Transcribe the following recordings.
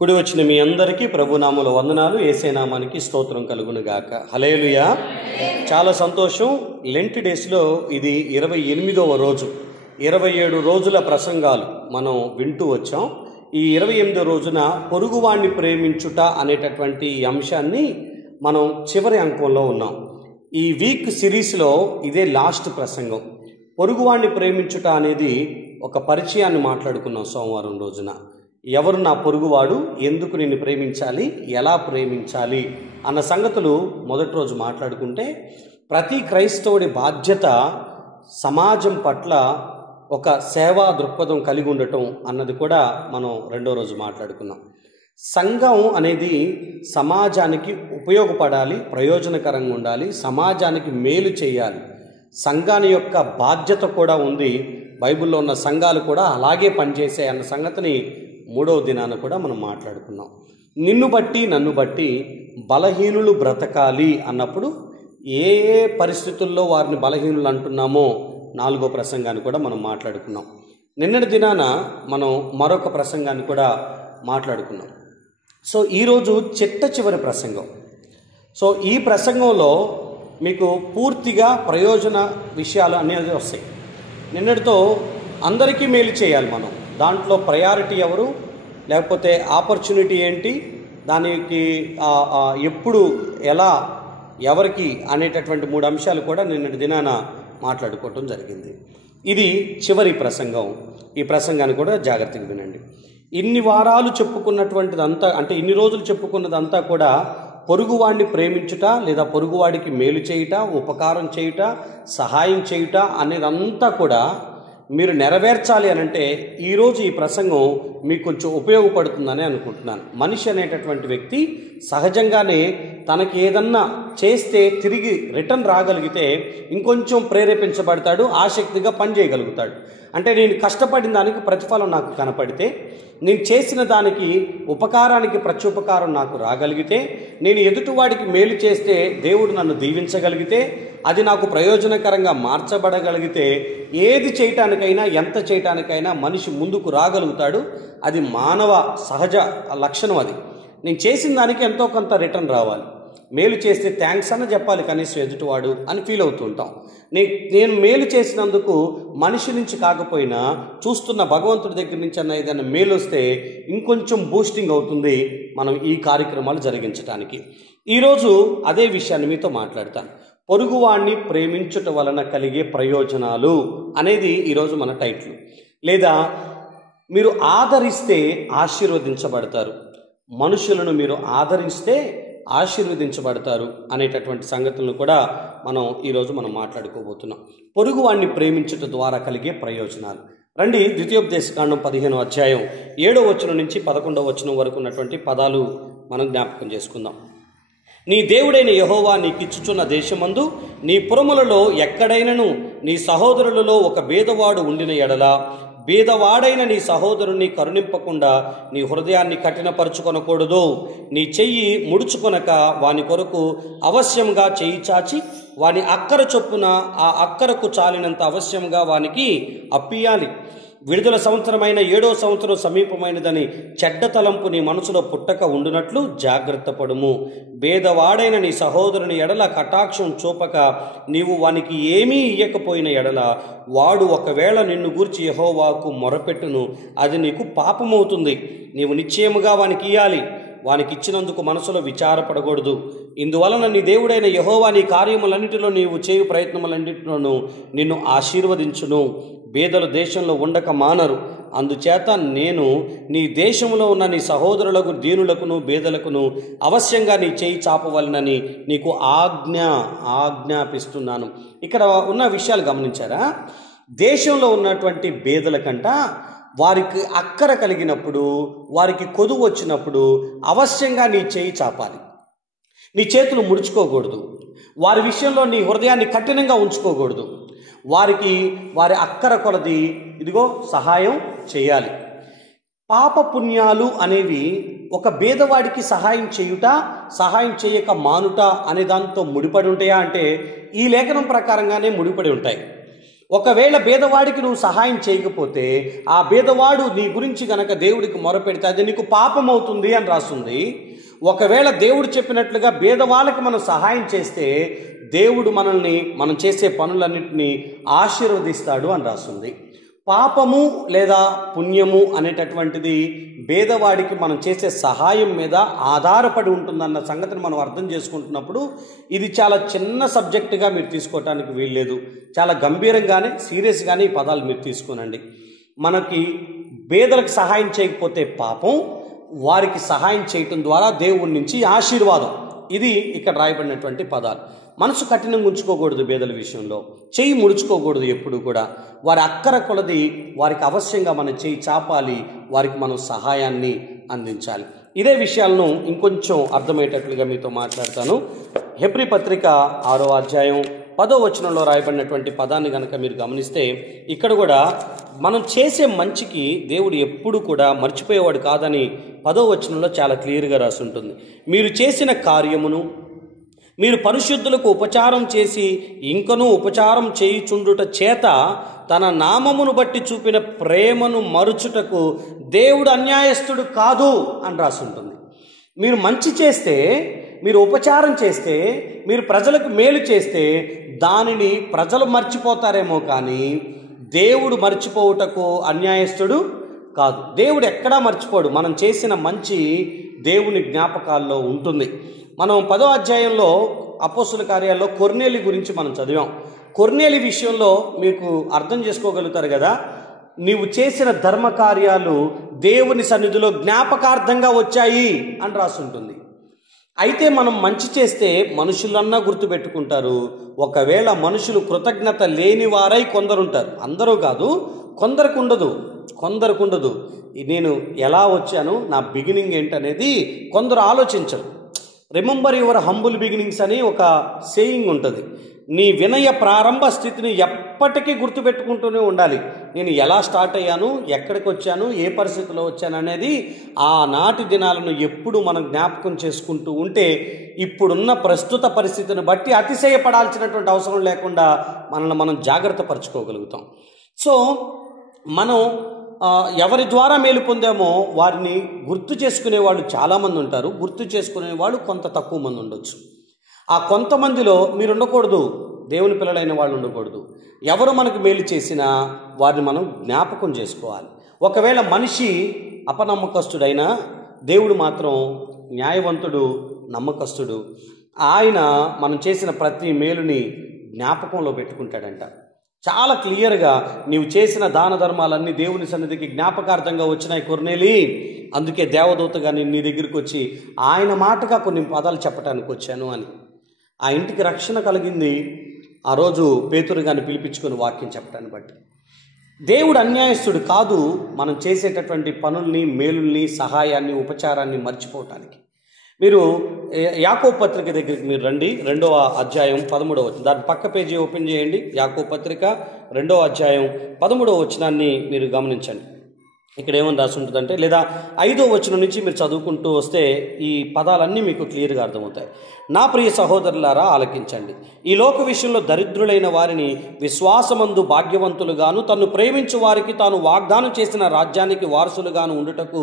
కుడి వచ్చిన మీ అందరికీ ప్రభునామముల వందనాలు. యేసే నామానికి స్తోత్రం కలుగును గాక. హల్లెలూయా. చాలా సంతోషం. లెంట్ డేస్లో ఇది 28వ రోజు. 27 రోజుల ప్రసంగాలు మనం వింటూ వచ్చాం. ఈ 28వ రోజున పొరుగువాణ్ణి ప్రేమించుట అనేటటువంటి అంశాన్ని మనం చివరి అంకంలో ఉన్నాం. ఈ వీక్ సిరీస్లో ఇదే లాస్ట్ ప్రసంగం. పొరుగువాణ్ణి ప్రేమించుట అనేది ఒక పరిచయాన్ని మాట్లాడుకున్నాం సోమవారం రోజున. ఎవరు నా పొరుగువాడు, ఎందుకు నిన్ను ప్రేమించాలి, ఎలా ప్రేమించాలి అన్న సంగతులు మొదటి రోజు మాట్లాడుకుంటే, ప్రతి క్రైస్తవుడి బాధ్యత సమాజం పట్ల ఒక సేవా దృక్పథం కలిగి ఉండటం అన్నది కూడా మనం రెండో రోజు మాట్లాడుకున్నాం. సంఘం అనేది సమాజానికి ఉపయోగపడాలి, ప్రయోజనకరంగా ఉండాలి, సమాజానికి మేలు చేయాలి. సంఘాన్ని యొక్క బాధ్యత కూడా ఉంది. బైబిల్లో ఉన్న సంఘాలు కూడా అలాగే పనిచేసాయి అన్న సంగతిని మూడవ దినాన కూడా మనం మాట్లాడుకున్నాం. నిన్ను బట్టి నన్ను బట్టి బలహీనులు బ్రతకాలి అన్నప్పుడు ఏ ఏ పరిస్థితుల్లో వారిని బలహీనులు అంటున్నామో నాలుగో ప్రసంగాన్ని కూడా మనం మాట్లాడుకున్నాం. నిన్నటి దినాన మనం మరొక ప్రసంగాన్ని కూడా మాట్లాడుకున్నాం. సో ఈరోజు చిట్ట ప్రసంగం. సో ఈ ప్రసంగంలో మీకు పూర్తిగా ప్రయోజన విషయాలు అనేది వస్తాయి. నిన్నటితో అందరికీ మేలు చేయాలి మనం. దాంట్లో ప్రయారిటీ ఎవరు, లేకపోతే ఆపర్చునిటీ ఏంటి, దానికి ఎప్పుడు, ఎలా, ఎవరికి అనేటటువంటి 3 అంశాలు కూడా నిన్నటి దినాన మాట్లాడుకోవటం జరిగింది. ఇది చివరి ప్రసంగం. ఈ ప్రసంగాన్ని కూడా జాగ్రత్తగా వినండి. ఇన్ని వారాలు చెప్పుకున్నటువంటిదంతా, అంటే ఇన్ని రోజులు చెప్పుకున్నదంతా కూడా పొరుగువాడిని ప్రేమించుట లేదా పొరుగువాడికి మేలు చేయుట, ఉపకారం చేయుట, సహాయం చేయుట అనేదంతా కూడా మీరు నెరవేర్చాలి అని అంటే ఈరోజు ఈ ప్రసంగం మీకు కొంచెం ఉపయోగపడుతుందని అనుకుంటున్నాను. మనిషి అనేటటువంటి వ్యక్తి సహజంగానే తనకి ఏదన్నా చేస్తే తిరిగి రిటర్న్ రాగలిగితే ఇంకొంచెం ప్రేరేపించబడతాడు, ఆసక్తిగా పనిచేయగలుగుతాడు. అంటే నేను కష్టపడిన దానికి ప్రతిఫలం నాకు కనపడితే, నేను చేసిన దానికి ఉపకారానికి ప్రత్యుపకారం నాకు రాగలిగితే, నేను ఎదుటివాడికి మేలు చేస్తే దేవుడు నన్ను దీవించగలిగితే, అది నాకు ప్రయోజనకరంగా మార్చబడగలిగితే, ఏది చేయటానికైనా ఎంత చేయటానికైనా మనిషి ముందుకు రాగలుగుతాడు. అది మానవ సహజ లక్షణం. అది నేను చేసిన దానికి ఎంతో కొంత రిటర్న్ రావాలి. మేలు చేస్తే థ్యాంక్స్ అన్న చెప్పాలి కనీసం ఎదుటివాడు అని ఫీల్ అవుతుంటాం. నేను మేలు చేసినందుకు మనిషి నుంచి కాకపోయినా చూస్తున్న భగవంతుడి దగ్గర నుంచి అన్న ఏదైనా మేలు వస్తే ఇంకొంచెం బూస్టింగ్ అవుతుంది మనం ఈ కార్యక్రమాలు జరిగించడానికి. ఈరోజు అదే విషయాన్ని మీతో మాట్లాడతాను. పొరుగువాణ్ణి ప్రేమించుట వలన కలిగే ప్రయోజనాలు అనేది ఈరోజు మన టైటిల్. లేదా మీరు ఆదరిస్తే ఆశీర్వదించబడతారు, మనుషులను మీరు ఆదరిస్తే ఆశీర్వదించబడతారు అనేటటువంటి సంగతులను కూడా ఈరోజు మనం మాట్లాడుకోబోతున్నాం. పొరుగువాణ్ణి ప్రేమించుట ద్వారా కలిగే ప్రయోజనాలు. రండి, ద్వితీయోపదేశకాండం 15వ అధ్యాయం 7వ వచనం నుంచి 11వ వచనం వరకు ఉన్నటువంటి పదాలు మనం జ్ఞాపకం చేసుకుందాం. నీ దేవుడైన యెహోవా నీకిచ్చుచున్న దేశమందు నీ పురములలో ఎక్కడైనను నీ సహోదరులలో ఒక బేదవాడు ఉండిన ఎడల, బీదవాడైన నీ సహోదరుని కరుణింపకుండా నీ హృదయాన్ని కఠినపరుచుకొనకూడదు. నీ చెయ్యి ముడుచుకొనక వాని కొరకు అవశ్యంగా చెయ్యి చాచి వాని అక్కర చొప్పున ఆ అక్కరకు చాలినంత అవశ్యంగా వానికి అప్పియాలి. విడుదల సంవత్సరమైన 7వ సంవత్సరం సమీపమైనదని చెడ్డ తలంపు నీ మనసులో పుట్టక ఉండునట్లు జాగ్రత్త పడుము. భేదవాడైన నీ సహోదరుని ఎడల కటాక్షం చూపక నీవు వానికి ఏమీ ఇయ్యకపోయిన ఎడల, వాడు ఒకవేళ నిన్ను గూర్చి యెహోవాకు మొరపెట్టును, అది నీకు పాపమవుతుంది. నీవు నిశ్చయముగా వానికి ఇయ్యాలి. వానికి ఇచ్చినందుకు మనసులో విచారపడకూడదు. ఇందువలన నీ దేవుడైన యెహోవా నీ కార్యములన్నిటిలో నీవు చేయు ప్రయత్నములన్నిటిలోనూ నిన్ను ఆశీర్వదించును. బేదలు దేశంలో ఉండక మానరు. అందుచేత నేను నీ దేశంలో ఉన్న నీ సహోదరులకు, దీనులకును, బేదలకును అవశ్యంగా నీ చేయి చాపవలనని నీకు ఆజ్ఞాపిస్తున్నాను. ఇక్కడ ఉన్న విషయాలు గమనించారా? దేశంలో ఉన్నటువంటి బేదల కంట వారికి అక్కర కలిగినప్పుడు, వారికి కొదువు వచ్చినప్పుడు అవశ్యంగా నీ చేయి చాపాలి. నీ చేతులు ముడుచుకోకూడదు. వారి విషయంలో నీ హృదయాన్ని కఠినంగా ఉంచుకోకూడదు. వారికి వారి అక్కర కొలది ఇదిగో సహాయం చేయాలి. పాపపుణ్యాలు అనేవి ఒక బేదవాడికి సహాయం చేయుట, సహాయం చేయక మానుట అనే దాంతో ముడిపడి ఉంటాయా అంటే ఈ లేఖనం ప్రకారంగానే ముడిపడి ఉంటాయి. ఒకవేళ బేదవాడికి నువ్వు సహాయం చేయకపోతే ఆ బేదవాడు నీ గురించి గనక దేవుడికి మొరపెడితే అది నీకు పాపం అవుతుంది అని రాస్తుంది. ఒకవేళ దేవుడు చెప్పినట్లుగా బేదవాళ్ళకి మనం సహాయం చేస్తే దేవుడు మనల్ని మనం చేసే పనులన్నింటినీ ఆశీర్వదిస్తాడు అని రాస్తుంది. పాపము లేదా పుణ్యము అనేటటువంటిది బేదవాడికి మనం చేసే సహాయం మీద ఆధారపడి ఉంటుందన్న సంగతిని మనం అర్థం చేసుకుంటున్నప్పుడు ఇది చాలా చిన్న సబ్జెక్టుగా మీరు తీసుకోవటానికి వీల్లేదు. చాలా గంభీరంగానే సీరియస్గానే ఈ పదాలు మీరు తీసుకునండి. మనకి బేదలకు సహాయం చేయకపోతే పాపం, వారికి సహాయం చేయటం ద్వారా దేవుడి నుంచి ఆశీర్వాదం. ఇది ఇక్కడ రాయబడినటువంటి పదాలు. మనసు కఠినంగా ఉంచుకోకూడదు, బేదల విషయంలో చెయ్యి ముడుచుకోకూడదు. ఎప్పుడు కూడా వారి అక్కర కొలది వారికి అవశ్యంగా మనం చెయ్యి చాపాలి, వారికి మనం సహాయాన్ని అందించాలి. ఇదే విషయాలను ఇంకొంచెం అర్థమయ్యేటట్లుగా మీతో మాట్లాడతాను. హెబ్రీ పత్రిక 6వ అధ్యాయం 10వ వచనంలో రాయబడినటువంటి పదాన్ని కనుక మీరు గమనిస్తే ఇక్కడ కూడా మనం చేసే మంచికి దేవుడు ఎప్పుడు కూడా మర్చిపోయేవాడు కాదని 10వ వచనంలో చాలా క్లియర్గా రాసి ఉంటుంది. మీరు చేసిన కార్యమును మీరు పరిశుద్ధులకు ఉపచారం చేసి ఇంకనూ ఉపచారం చేయుచుండుట చేత తన నామమును బట్టి చూపిన ప్రేమను మరుచుటకు దేవుడు అన్యాయస్తుడు కాదు అని రాసి ఉంటుంది. మీరు మంచి చేస్తే, మీరు ఉపచారం చేస్తే, మీరు ప్రజలకు మేలు చేస్తే దానిని ప్రజలు మర్చిపోతారేమో కానీ దేవుడు మర్చిపోవుటకు అన్యాయస్తుడు కాదు. దేవుడు ఎక్కడా మర్చిపోడు. మనం చేసిన మంచి దేవుని జ్ఞాపకాల్లో ఉంటుంది. మనం 10వ అధ్యాయంలో అపోస్తుల కార్యాల్లో కొర్నేలి గురించి మనం చదివాం. కొర్నేలి విషయంలో మీకు అర్థం చేసుకోగలుగుతారు కదా, నీవు చేసిన ధర్మ కార్యాలు దేవుని సన్నిధిలో జ్ఞాపకార్థంగా వచ్చాయి అని రాసి ఉంటుంది. అయితే మనం మంచి చేస్తే మనుషులన్నా గుర్తుపెట్టుకుంటారు. ఒకవేళ మనుషులు కృతజ్ఞత లేని వారై కొందరుంటారు, అందరూ కాదు, కొందరికి ఉండదు. నేను ఎలా వచ్చాను, నా బిగినింగ్ ఏంటనేది కొందరు ఆలోచించరు. రిమెంబర్ యువర్ హంబుల్ బిగినింగ్స్ అని ఒక సేయింగ్ ఉంటుంది. నీ వినయ ప్రారంభ స్థితిని ఎప్పటికీ గుర్తుపెట్టుకుంటూనే ఉండాలి. నేను ఎలా స్టార్ట్ అయ్యాను, ఎక్కడికి వచ్చాను, ఏ పరిస్థితిలో వచ్చాను అనేది ఆనాటి దినాలను ఎప్పుడు మనం జ్ఞాపకం చేసుకుంటూ ఉంటే ఇప్పుడున్న ప్రస్తుత పరిస్థితిని బట్టి అతిశయపడాల్సినటువంటి అవసరం లేకుండా మనల్ని మనం జాగ్రత్త పరచుకోగలుగుతాం. సో మనం ఎవరి ద్వారా మేలు పొందామో వారిని గుర్తు చేసుకునే వాళ్ళు చాలామంది ఉంటారు. గుర్తు చేసుకునే వాళ్ళు కొంత తక్కువ మంది ఉండొచ్చు. ఆ కొంతమందిలో మీరు ఉండకూడదు, దేవుని పిల్లలైన వాళ్ళు ఉండకూడదు. ఎవరు మనకు మేలు చేసినా వారిని మనం జ్ఞాపకం చేసుకోవాలి. ఒకవేళ మనిషి అపనమ్మకస్తుడైనా దేవుడు మాత్రం న్యాయవంతుడు, నమ్మకస్తుడు. ఆయన మనం చేసిన ప్రతి మేలుని జ్ఞాపకంలో పెట్టుకుంటాడంట. చాలా క్లియర్గా నీవు చేసిన దాన ధర్మాలన్నీ దేవుని సన్నిధికి జ్ఞాపకార్థంగా వచ్చినాయి కొర్నేలి, అందుకే దేవదూతగా నేను నీ దగ్గరికి వచ్చి ఆయన మాటగా కొన్ని పదాలు చెప్పడానికి వచ్చాను అని. ఆ ఇంటికి రక్షణ కలిగింది ఆ రోజు పేతురు గారిని పిలిపించుకొని వాక్యం చెప్పడాన్ని బట్టి. దేవుడు అన్యాయస్తుడు కాదు మనం చేసేటటువంటి పనుల్ని, మేలుల్ని, సహాయాన్ని, ఉపచారాన్ని మర్చిపోవటానికి. మీరు యాకోబు పత్రిక దగ్గరికి మీరు రండి, 2వ అధ్యాయం 13వ వచనం, దాని పక్క పేజీ ఓపెన్ చేయండి. యాకోబు పత్రిక 2వ అధ్యాయం 13వ వచనాన్ని మీరు గమనించండి. ఇక్కడ ఏమని రాసి ఉంటుందంటే, లేదా 5వ వచనం నుంచి మీరు చదువుకుంటూ వస్తే ఈ పదాలన్నీ మీకు క్లియర్గా అర్థమవుతాయి. నా ప్రియ సహోదరులారా ఆలకించండి. ఈ లోక విషయంలో దరిద్రులైన వారిని విశ్వాసమందు భాగ్యవంతులుగాను తన్ను ప్రేమించు వారికి తాను వాగ్దానం చేసిన రాజ్యానికి వారసులుగాను ఉండుటకు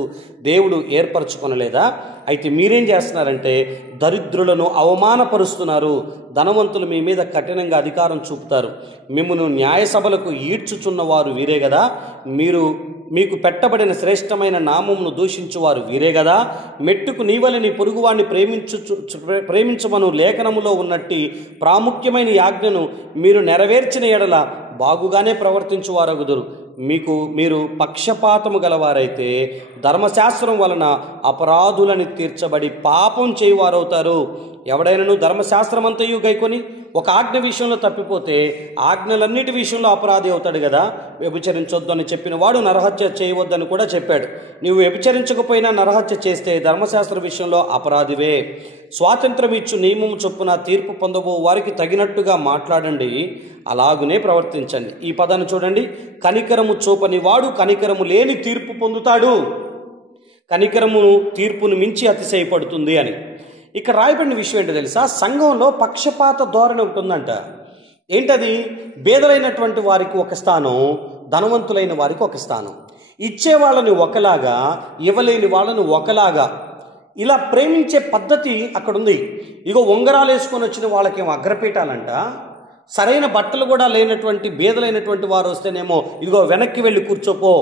దేవుడు ఏర్పరచుకొనలేదా? అయితే మీరేం చేస్తున్నారంటే దరిద్రులను అవమానపరుస్తున్నారు, ధనవంతులు మీ మీద కఠినంగా అధికారం చూపుతారు, మిమ్మును న్యాయసభలకు ఈడ్చుచున్నవారు వీరే కదా, మీకు పెట్టబడిన శ్రేష్టమైన నామమును దూషించువారు వీరే కదా, మెట్టుకు నీవలి నీ పొరుగువాడిని ప్రేమించమను లేఖనములో ఉన్నట్టి ప్రాముఖ్యమైన ఆజ్ఞను మీరు నెరవేర్చిన ఎడల బాగుగానే ప్రవర్తించువారగుదురు. మీరు పక్షపాతము గలవారైతే ధర్మశాస్త్రం వలన అపరాధులని తీర్చబడి పాపం చేయువారవుతారు. ఎవడైనాను ధర్మశాస్త్రం అంతయు గైకొని ఒక ఆజ్ఞ విషయంలో తప్పిపోతే ఆజ్ఞలన్నిటి విషయంలో అపరాధి అవుతాడు కదా. వ్యభిచరించొద్దు అని చెప్పిన వాడు నరహత్య చేయవద్దని కూడా చెప్పాడు. నీవు వ్యభిచరించకపోయినా నరహత్య చేస్తే ధర్మశాస్త్ర విషయంలో అపరాధివే. స్వాతంత్రం ఇచ్చు నియమం చొప్పున తీర్పు పొందబో వారికి తగినట్టుగా మాట్లాడండి, అలాగునే ప్రవర్తించండి. ఈ పదాన్ని చూడండి, కనికరము చూపని వాడు కనికరము లేని తీర్పు పొందుతాడు. కనికరము తీర్పును మించి అతిశయపడుతుంది అని ఇక్కడ రాయబడిన విషయం ఏంటో తెలుసా? సంఘంలో పక్షపాత ధోరణి ఉంటుందంట. ఏంటది? బేదలైనటువంటి వారికి ఒక స్థానం, ధనవంతులైన వారికి ఒక స్థానం. ఇచ్చే వాళ్ళని ఒకలాగా, ఇవ్వలేని వాళ్ళని ఒకలాగా, ఇలా ప్రేమించే పద్ధతి అక్కడ ఉంది. ఇగో ఉంగరాలు వేసుకొని వచ్చిన వాళ్ళకేమో అగ్రపీఠాలంట, సరైన బట్టలు కూడా లేనటువంటి బేదలైనటువంటి వారు వస్తేనేమో ఇదిగో వెనక్కి వెళ్ళి కూర్చోపో,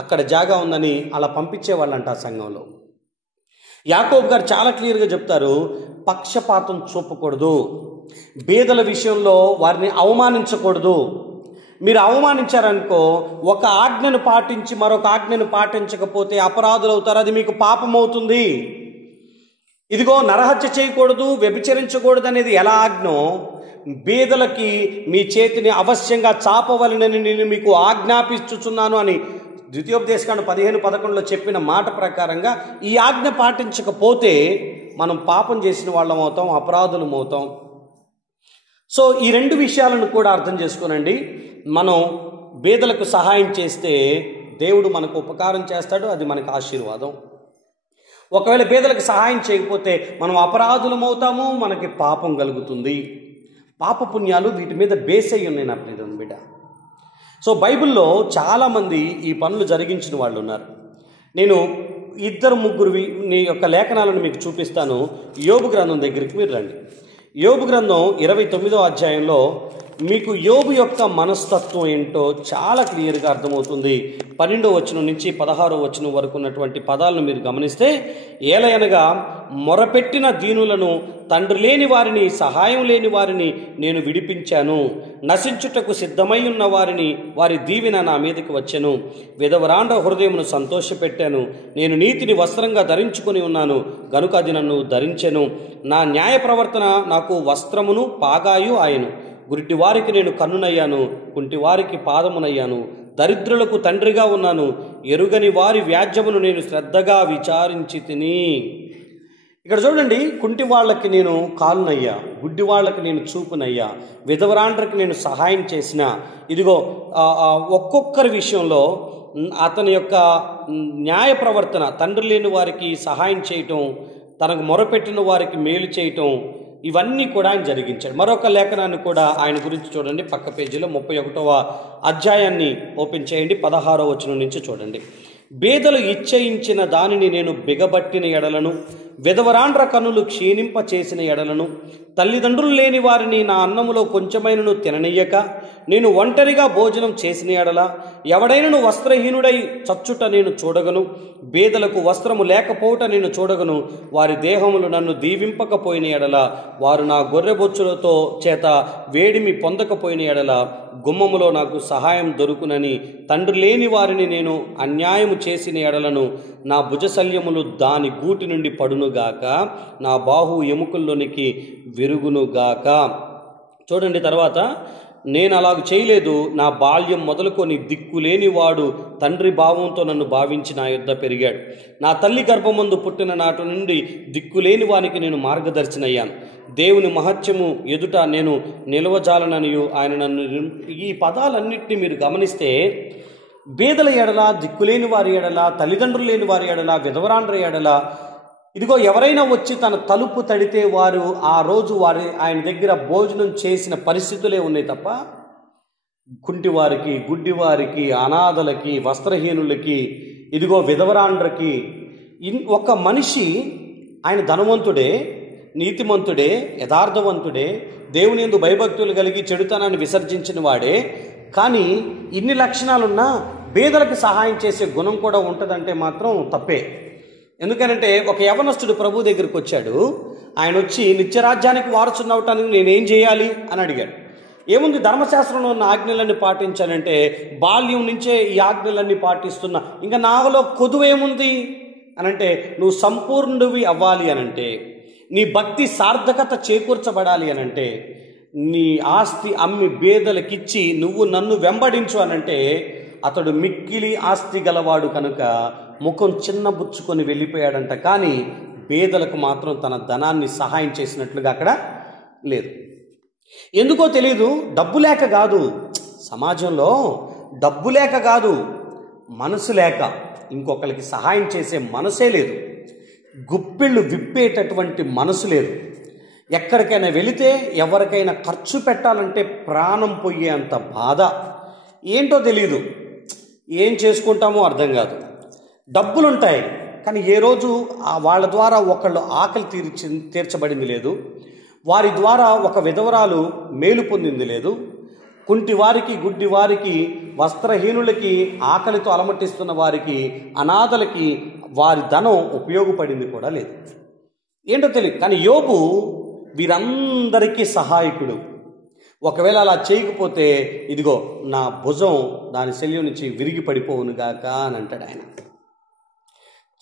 అక్కడ జాగా ఉందని అలా పంపించేవాళ్ళంట ఆ సంఘంలో. యాకోబు గారు చాలా క్లియర్గా చెప్తారు, పక్షపాతం చూపకూడదు, బేదల విషయంలో వారిని అవమానించకూడదు. మీరు అవమానించారనుకో, ఒక ఆజ్ఞను పాటించి మరొక ఆజ్ఞను పాటించకపోతే అపరాధులు అవుతారు, అది మీకు పాపం అవుతుంది. ఇదిగో నరహత్య చేయకూడదు, వ్యభిచరించకూడదు అనేది ఎలా ఆజ్ఞో, బేదలకి మీ చేతిని అవశ్యంగా చాపవలనని నేను మీకు ఆజ్ఞాపిస్తున్నాను అని ద్వితీయోపదేశకాండం 15:11 చెప్పిన మాట ప్రకారంగా ఈ ఆజ్ఞ పాటించకపోతే మనం పాపం చేసిన వాళ్ళం అవుతాం, అపరాధులం అవుతాం. సో ఈ రెండు విషయాలను కూడా అర్థం చేసుకోనండి. మనం బేదలకు సహాయం చేస్తే దేవుడు మనకు ఉపకారం చేస్తాడు, అది మనకు ఆశీర్వాదం. ఒకవేళ బేదలకు సహాయం చేయకపోతే మనం అపరాధులం అవుతాము, మనకి పాపం కలుగుతుంది. పాపపుణ్యాలు వీటి మీద బేస్ అయ్యి ఉన్నాయి నా ప్రియమైన బిడ్డ. సో బైబిల్లో చాలామంది ఈ పనులు జరిగించిన వాళ్ళు ఉన్నారు. నేను 2-3 యొక్క లేఖనాలను మీకు చూపిస్తాను. యోబు గ్రంథం దగ్గరికి మీరు రండి. యోబు గ్రంథం 29వ అధ్యాయంలో మీకు యోబు యొక్క మనస్తత్వం ఏంటో చాలా క్లియర్గా అర్థమవుతుంది. 12వ వచనం నుంచి 16వ వచనం వరకు ఉన్నటువంటి పదాలను మీరు గమనిస్తే, ఏలయనగా మొరపెట్టిన దీనులను, తండ్రి లేని వారిని, సహాయం లేని వారిని నేను విడిపించాను. నశించుటకు సిద్ధమై ఉన్న వారిని, వారి దీవెన నా మీదకి వచ్చెను. విధవరాండ్ర హృదయమును సంతోషపెట్టాను. నేను నీతిని వస్త్రంగా ధరించుకొని ఉన్నాను గనుక అది నన్ను ధరించెను. నా న్యాయ ప్రవర్తన నాకు వస్త్రమును పాగాయు ఆయను. గురిటి వారికి నేను కన్నునయ్యాను, కుంటి వారికి పాదమునయ్యాను. దరిద్రులకు తండ్రిగా ఉన్నాను, ఎరుగని వారి వ్యాజ్యమును నేను శ్రద్ధగా విచారించి తిని. ఇక్కడ చూడండి, కుంటి వాళ్ళకి నేను కాలునయ్యా, గుడ్డి వాళ్ళకి నేను చూపునయ్యా, విధవరాండ్రకి నేను సహాయం చేసిన. ఇదిగో ఒక్కొక్కరి విషయంలో అతని యొక్క న్యాయ ప్రవర్తన, తండ్రి లేని వారికి సహాయం చేయటం, తనకు మొరపెట్టిన వారికి మేలు చేయటం, ఇవన్నీ కూడా ఆయన జరిగించాడు. మరొక లేఖనాన్ని కూడా ఆయన గురించి చూడండి, పక్క పేజీలో 31వ అధ్యాయాన్ని ఓపెన్ చేయండి, 16వ వచనం నుంచి చూడండి. బేదలు ఇచ్చయించిన దానిని నేను బిగబట్టిన ఎడలను, విధవరాండ్ర కన్నులు క్షీణింప చేసిన ఎడలను, తల్లిదండ్రులు లేని వారిని నా అన్నములో కొంచెమైనను తిననీయక నేను ఒంటరిగా భోజనం చేసిన ఎడల, ఎవడైనను వస్త్రహీనుడై చచ్చుట నేను చూడగను, బేదలకు వస్త్రము లేకపోవుట నేను చూడగను. వారి దేహములు నన్ను దీవింపకపోయిన ఎడల, వారు నా గొర్రెబొచ్చులతో చేత వేడిమి పొందకపోయిన ఎడల, గుమ్మములో నాకు సహాయం దొరుకునని, తండ్రి లేని వారిని నేను అన్యాయము చేసిన ఎడలను నా భుజశల్యములు దాని గూటి నుండి పడునుగాక, నా బాహు ఎముకల్లోనికి విరుగునుగాక. చూడండి తర్వాత, నేను అలాగ చేయలేదు. నా బాల్యం మొదలుకొని దిక్కులేని వాడు తండ్రి భావంతో నన్ను భావించి నా యొద్ద పెరిగాడు. నా తల్లి గర్భమందు పుట్టిన నాటి నుండి దిక్కులేని వానికి నేను మార్గదర్శనయ్యాను. దేవుని మహత్యము ఎదుట నేను నిలవజాలననియు ఆయన నన్ను. ఈ పదాలన్నింటినీ మీరు గమనిస్తే, బేదల ఎడల, దిక్కులేని వారి ఎడల, తల్లిదండ్రులు లేని వారి ఎడల, విధవరాండ్ర ఎడల, ఇదిగో ఎవరైనా వచ్చి తన తలుపు తడితే వారు ఆ రోజు ఆయన దగ్గర భోజనం చేసిన పరిస్థితులే ఉన్నాయి తప్ప, కుంటివారికి, గుడ్డివారికి, అనాథలకి, వస్త్రహీనులకి, ఇదిగో విధవరాండ్రకి, ఒక మనిషి ఆయన ధనవంతుడే, నీతిమంతుడే, యథార్థవంతుడే, దేవుని యందు భయభక్తులు కలిగి చెడుతనాన్ని విసర్జించిన వాడే, కానీ ఇన్ని లక్షణాలున్నా బేదలకు సహాయం చేసే గుణం కూడా ఉంటుందంటే మాత్రం తప్పే. ఎందుకనంటే ఒక యవనస్తుడు ప్రభు దగ్గరికి వచ్చాడు. ఆయన వచ్చి నిత్యరాజ్యానికి వారసునవటానికి నేనేం చేయాలి అని అడిగాడు. ఏముంది, ధర్మశాస్త్రంలో ఉన్న ఆజ్ఞలన్నీ పాటించాలంటే, బాల్యం నుంచే ఈ ఆజ్ఞలన్నీ పాటిస్తున్నా, ఇంకా నాలో కొదువేముంది అనంటే, నువ్వు సంపూర్ణుడివి అవ్వాలి అనంటే, నీ భక్తి సార్థకత చేకూర్చబడాలి అనంటే, నీ ఆస్తి అమ్మి బేదలకిచ్చి నువ్వు నన్ను వెంబడించు అనంటే, అతడు మిక్కిలి ఆస్తి గలవాడు కనుక ముఖం చిన్నబుచ్చుకొని వెళ్ళిపోయాడంట. కానీ బేదలకు మాత్రం తన ధనాన్ని సహాయం చేసినట్లుగా అక్కడ లేదు. ఎందుకో తెలియదు, డబ్బు లేక కాదు, సమాజంలో డబ్బు లేక కాదు, మనసు లేక, ఇంకొకరికి సహాయం చేసే మనసే లేదు, గుప్పిళ్ళు విప్పేటటువంటి మనసు లేదు. ఎక్కడికైనా వెళితే ఎవరికైనా ఖర్చు పెట్టాలంటే ప్రాణం పోయేంత బాధ. ఏంటో తెలీదు, ఏం చేసుకుంటామో అర్థం కాదు. డబ్బులుంటాయి కానీ ఏ రోజు వాళ్ళ ద్వారా ఒకళ్ళు ఆకలి తీర్చబడింది లేదు, వారి ద్వారా ఒక విధవరాలు మేలు పొందింది లేదు, కుంటివారికి గుడ్డివారికి వస్త్రహీనులకి ఆకలితో అలమటిస్తున్న వారికి అనాథలకి వారి ధనం ఉపయోగపడింది కూడా లేదు. ఏంటో తెలియదు. కానీ యోబు వీరందరికీ సహాయకుడు. ఒకవేళ అలా చేయకపోతే ఇదిగో నా భుజం దాని శల్యం నుంచి విరిగి పడిపోవును గాక అని అంటాడు ఆయన.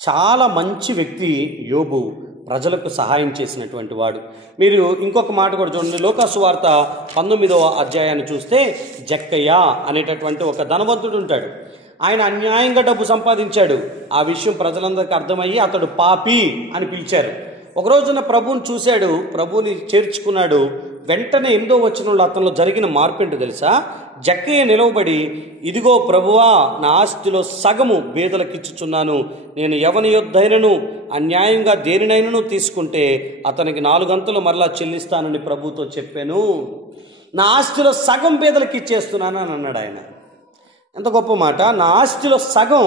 చాలా మంచి వ్యక్తి యోబు, ప్రజలకు సహాయం చేసినటువంటి వాడు. మీరు ఇంకొక మాట కూడా చూడండి, లోకాసు వార్త 19వ అధ్యాయాన్ని చూస్తే జక్కయ్య అనేటటువంటి ఒక ధనవంతుడు ఉంటాడు. ఆయన అన్యాయంగా డబ్బు సంపాదించాడు. ఆ విషయం ప్రజలందరికీ అర్థమయ్యి అతడు పాపి అని పిలిచారు. ఒక రోజున ప్రభువుని చూశాడు, ప్రభువుని చేర్చుకున్నాడు. వెంటనే 8వ వచనంలో అతనిలో జరిగిన మార్పు ఏంటో తెలుసా? జక్కయ్య నిలవబడి, ఇదిగో ప్రభువా, నా ఆస్తిలో సగము బీదలకిచ్చుచున్నాను. నేను ఎవని యొద్దైనను అన్యాయంగా దేనినైనను తీసుకుంటే అతనికి 4 అంతలు మరలా చెల్లిస్తానని ప్రభువుతో చెప్పాను. నా ఆస్తిలో సగం బీదలకి ఇచ్చేస్తున్నాను అని అన్నాడు ఆయన. ఎంత గొప్ప మాట! నా ఆస్తిలో సగం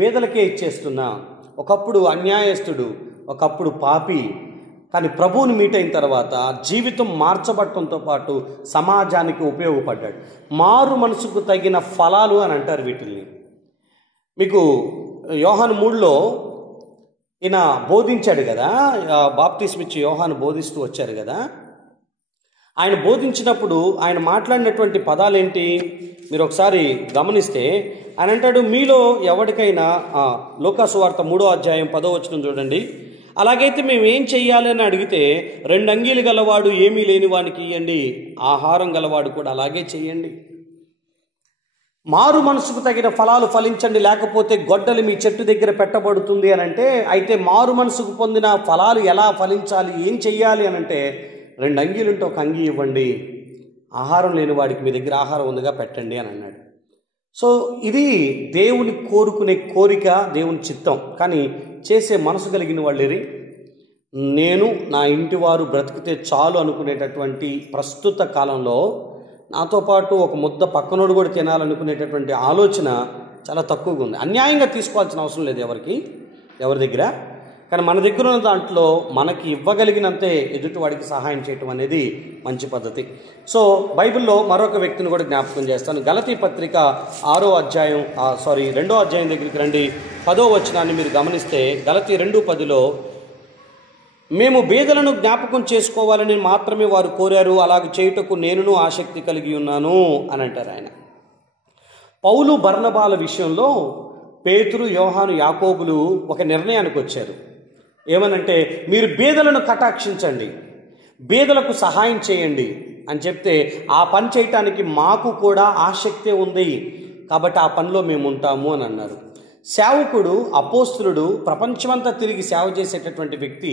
బీదలకే ఇచ్చేస్తున్నా. ఒకప్పుడు అన్యాయస్తుడు, ఒకప్పుడు పాపి, కానీ ప్రభువుని మీట్ అయిన తర్వాత జీవితం మార్చబడటంతో పాటు సమాజానికి ఉపయోగపడ్డాడు. మారు మనసుకు తగిన ఫలాలు అని అంటారు వీటిల్ని. మీకు యోహాను 3లో ఈయన బోధించాడు కదా, బాప్తిస్మ ఇచ్చి యోహాను బోధిస్తూ వచ్చారు కదా. ఆయన బోధించినప్పుడు ఆయన మాట్లాడినటువంటి పదాలేంటి మీరు ఒకసారి గమనిస్తే ఆయన అంటాడు, మీలో ఎవరికైనా లోకాసు వార్త 3వ అధ్యాయం 10వ వచనం చూడండి. అలాగైతే మేము ఏం చెయ్యాలి అని అడిగితే 2 అంగీలు గలవాడు ఏమీ లేని వానికి ఇవ్వండి, ఆహారం గలవాడు కూడా అలాగే చెయ్యండి. మారు మనసుకు తగిన ఫలాలు ఫలించండి, లేకపోతే గొడ్డలి మీ చెట్టు దగ్గర పెట్టబడుతుంది అని అంటే, అయితే మారు మనసుకు పొందిన ఫలాలు ఎలా ఫలించాలి, ఏం చెయ్యాలి అని అంటే 2 అంగీలుంటే 1 అంగీ ఇవ్వండి, ఆహారం లేని వాడికి మీ దగ్గర ఆహారం ఉందిగా పెట్టండి అని అన్నాడు. సో ఇది దేవుని కోరుకునే కోరిక, దేవుని చిత్తం. కానీ చేసే మనసు కలిగిన వాళ్ళేరి, నేను నా ఇంటి వారు బ్రతికితే చాలు అనుకునేటటువంటి ప్రస్తుత కాలంలో నాతో పాటు ఒక ముద్ద పక్కనోడు కూడా తినాలనుకునేటటువంటి ఆలోచన చాలా తక్కువగా ఉంది. అన్యాయంగా తీసుకోవాల్సిన అవసరం లేదు ఎవరి దగ్గర. కానీ మన దగ్గర ఉన్న దాంట్లో మనకి ఇవ్వగలిగినంతే ఎదుటివాడికి సహాయం చేయటం అనేది మంచి పద్ధతి. సో బైబిల్లో మరొక వ్యక్తిని కూడా జ్ఞాపకం చేస్తాను. గలతీ పత్రిక 2వ అధ్యాయం దగ్గరికి రండి. 10వ వచనాన్ని మీరు గమనిస్తే గలతీ 2:10లో, మేము బీదలను జ్ఞాపకం చేసుకోవాలని మాత్రమే వారు కోరారు, అలాగ చేయుటకు నేనును ఆసక్తి కలిగి ఉన్నాను అని అంటారు ఆయన. పౌలు బర్నబాల విషయంలో పేతురు, యోహాను, యాకోబులు ఒక నిర్ణయానికి వచ్చారు. ఏమనంటే, మీరు బీదలను కటాక్షించండి, బీదలకు సహాయం చేయండి అని చెప్తే, ఆ పని చేయటానికి మాకు కూడా ఆసక్తే ఉంది కాబట్టి ఆ పనిలో మేము ఉంటాము అని అన్నారు. సేవకుడు, అపోస్తులుడు ప్రపంచమంతా తిరిగి సేవ చేసేటటువంటి వ్యక్తి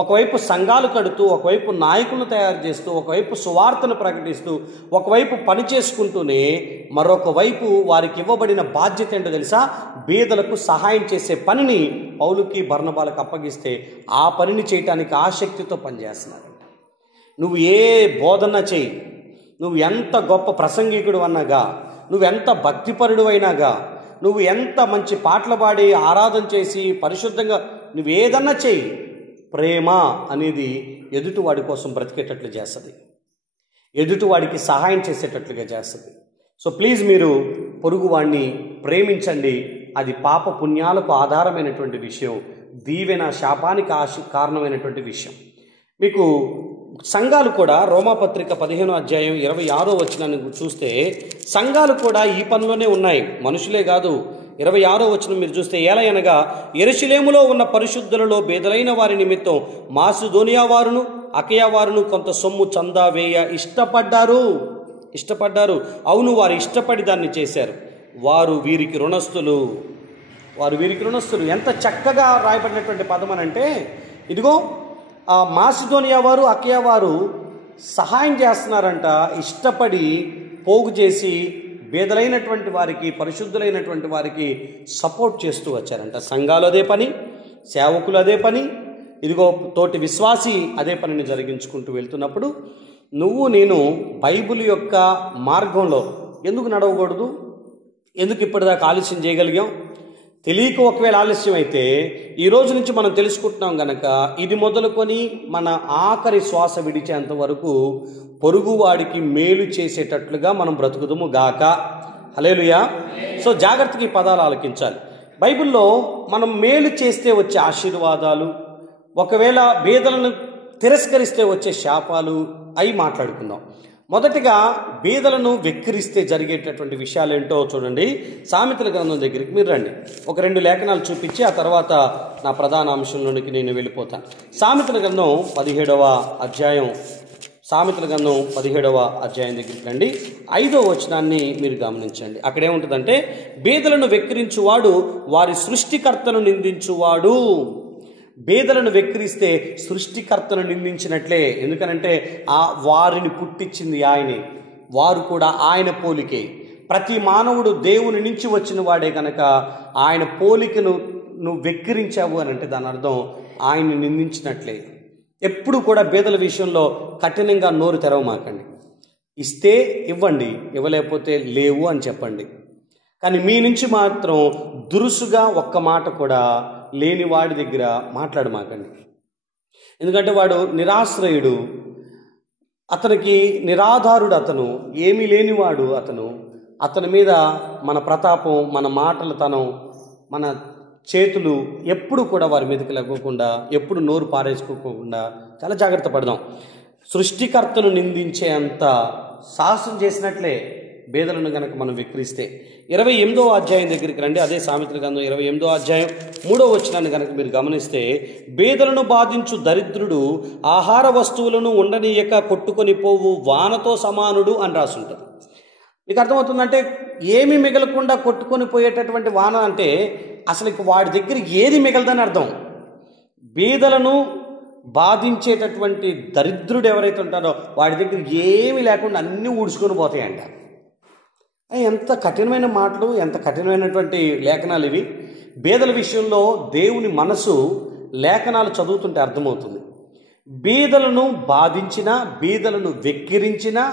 ఒకవైపు సంఘాలు కడుతూ, ఒకవైపు నాయకులను తయారు చేస్తూ, ఒకవైపు సువార్తను ప్రకటిస్తూ, ఒకవైపు పని చేసుకుంటూనే మరొక వైపు వారికి ఇవ్వబడిన బాధ్యత ఏంటో తెలుసా? బీదలకు సహాయం చేసే పనిని పౌలుకి బర్నబాలకు అప్పగిస్తే ఆ పనిని చేయటానికి ఆసక్తితో పనిచేస్తున్నారు. నువ్వు ఏ బోధన చేయి, నువ్వు ఎంత గొప్ప ప్రసంగికుడు అన్నాగా, నువ్వెంత భక్తిపరుడు అయినాగా, నువ్వు ఎంత మంచి పాటలు పాడి ఆరాధన చేసి పరిశుద్ధంగా నువ్వు ఏదన్నా చేయి, ప్రేమ అనేది ఎదుటివాడి కోసం బ్రతికేటట్లు చేస్తుంది, ఎదుటివాడికి సహాయం చేసేటట్లుగా చేస్తుంది. సో ప్లీజ్ మీరు పొరుగువాడిని ప్రేమించండి. అది పాప పుణ్యాలకు ఆధారమైనటువంటి విషయం, దీవెన శాపానికి కారణమైనటువంటి విషయం. మీకు సంఘాలు కూడా రోమాపత్రిక 15వ అధ్యాయం 26వ వచనాన్ని చూస్తే సంఘాలు కూడా ఈ పనిలోనే ఉన్నాయి, మనుషులే కాదు. 26వ వచనం మీరు చూస్తే, ఏలయనగా యెరూషలేములో ఉన్న పరిశుద్ధులలో బేదలైన వారి నిమిత్తం మాసిదోనియా వారును అకయ వారును కొంత సొమ్ము చందా వేయ ఇష్టపడ్డారు. అవును, వారు ఇష్టపడి దాన్ని చేశారు. వారు వీరికి రుణస్థులు. ఎంత చక్కగా రాయబడినటువంటి పదం అని అంటే, ఇదిగో మాసిదోనియా వారు, అకయ వారు సహాయం చేస్తున్నారంట, ఇష్టపడి పోగు చేసి బేదలైనటువంటి వారికి, పరిశుద్ధులైనటువంటి వారికి సపోర్ట్ చేస్తూ వచ్చారంట. సంఘాలు అదే పని, సేవకులు అదే పని, ఇదిగో తోటి విశ్వాసి అదే పనిని జరిగించుకుంటూ వెళ్తున్నప్పుడు నువ్వు నేను బైబిల్ యొక్క మార్గంలో ఎందుకు నడవకూడదు? ఎందుకు ఇప్పటిదాకా ఆలస్యం చేయగలిగాం? తెలియక ఒకవేళ ఆలస్యం అయితే ఈ రోజు నుంచి మనం తెలుసుకుంటున్నాం గనక ఇది మొదలుకొని మన ఆఖరి శ్వాస విడిచేంత వరకు పొరుగువాడికి మేలు చేసేటట్లుగా మనం బ్రతుకుదుము గాక. హల్లెలూయా. సో జాగ్రత్తగా ఈ పదాలు ఆలకించాలి. బైబిల్లో మనం మేలు చేస్తే వచ్చే ఆశీర్వాదాలు, ఒకవేళ బీదలను తిరస్కరిస్తే వచ్చే శాపాలు అవి మాట్లాడుకుందాం. మొదటిగా బీదలను వెక్కిరిస్తే జరిగేటటువంటి విషయాలు ఏంటో చూడండి. సామెతల గ్రంథం దగ్గరికి మీరు రండి. ఒక 2 లేఖనాలు చూపించి ఆ తర్వాత నా ప్రధాన అంశంలోనికి నేను వెళ్ళిపోతాను. సామెతల గ్రంథం 17వ అధ్యాయం, సామెతల గ్రంథం 17వ అధ్యాయం దగ్గరికి రండి. 5వ వచనాన్ని మీరు గమనించండి. అక్కడేముంటుందంటే, బీదలను వెక్కిరించువాడు వారి సృష్టికర్తను నిందించువాడు. బీదలను వెక్కిరిస్తే సృష్టికర్తను నిందించినట్లే. ఎందుకనంటే వారిని పుట్టించింది ఆయనే, వారు కూడా ఆయన పోలికే. ప్రతి మానవుడు దేవుని నుంచి వచ్చిన వాడే కనుక ఆయన పోలికను నువ్వు వెక్కిరించావు అని అంటే దాని అర్థం ఆయన్ని నిందించినట్లే. ఎప్పుడు కూడా బీదల విషయంలో కఠినంగా నోరు తెరవమాకండి. ఇస్తే ఇవ్వండి, ఇవ్వలేకపోతే లేవు అని చెప్పండి. కానీ మీ నుంచి మాత్రం దురుసుగా ఒక్క మాట కూడా లేని వాడి దగ్గర మాట్లాడమాకండి. ఎందుకంటే వాడు నిరాశ్రయుడు, అతనికి నిరాధారుడు, అతను ఏమీ లేనివాడు. అతని మీద మన ప్రతాపం, మన మాటలతనం, మన చేతులు ఎప్పుడు కూడా వారి మీదకి లగ్గకుండా, ఎప్పుడు నోరు పారేసుకోకుండా చాలా జాగ్రత్త పడదాం. సృష్టికర్తను నిందించే అంత సాహసం చేసినట్లే బేదలను గనక మనం విక్రిస్తే. 28వ అధ్యాయం దగ్గరికి రండి. అదే సామెతల గ్రంథం 28వ అధ్యాయం 3వ వచనాన్ని కనుక మీరు గమనిస్తే, బేదలను బాధించు దరిద్రుడు ఆహార వస్తువులను ఉండనీయక కొట్టుకొని పోవు వానతో సమానుడు అని రాసుంటుంది. మీకు అర్థమవుతుందంటే ఏమి మిగలకుండా కొట్టుకొని పోయేటటువంటి వాన అంటే అసలు వాడి దగ్గర ఏది మిగలదని అర్థం. బీదలను బాధించేటటువంటి దరిద్రుడు ఎవరైతే ఉంటారో వాడి దగ్గర ఏమీ లేకుండా అన్నీ ఊడ్చుకొని పోతాయంట. ఎంత కఠినమైన మాటలు, ఎంత కఠినమైనటువంటి లేఖనాలు ఇవి. బీదల విషయంలో దేవుని మనసు లేఖనాలు చదువుతుంటే అర్థమవుతుంది. బీదలను బాధించినా, బీదలను వెక్కిరించినా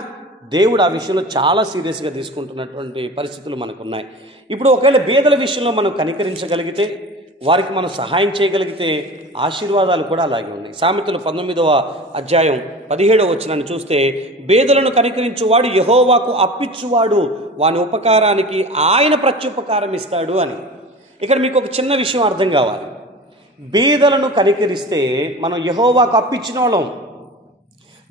దేవుడు ఆ విషయంలో చాలా సీరియస్గా తీసుకుంటున్నటువంటి పరిస్థితులు మనకున్నాయి. ఇప్పుడు ఒకవేళ బీదల విషయంలో మనం కనికరించగలిగితే, వారికి మనం సహాయం చేయగలిగితే ఆశీర్వాదాలు కూడా అలాగే ఉన్నాయి. సామెతలు 19వ అధ్యాయం 17వ వచనాన్ని చూస్తే, బేదలను కనికరించువాడు యెహోవాకు అప్పిచ్చువాడు, వాని ఉపకారానికి ఆయన ప్రత్యుపకారం ఇస్తాడు అని. ఇక్కడ మీకు ఒక చిన్న విషయం అర్థం కావాలి. బీదలను కనికరిస్తే మనం యెహోవాకు అప్పిచ్చిన వాళ్ళం.